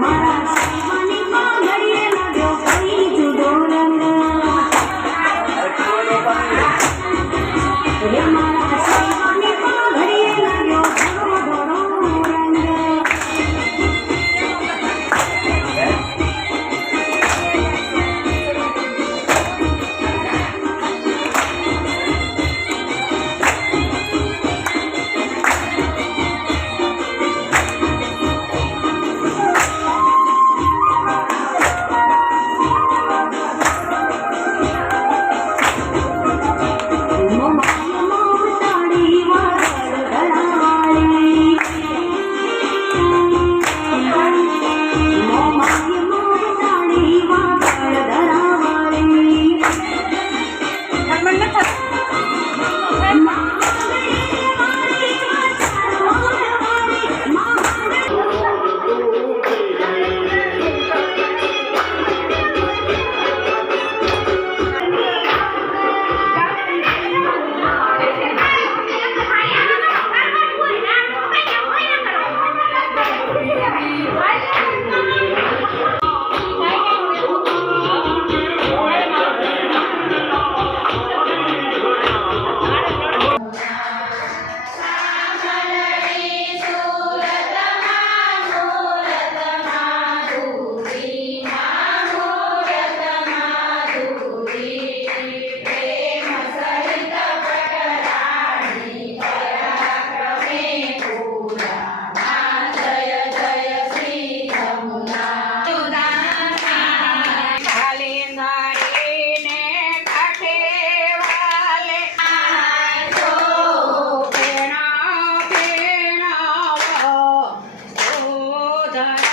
Mama. tarde.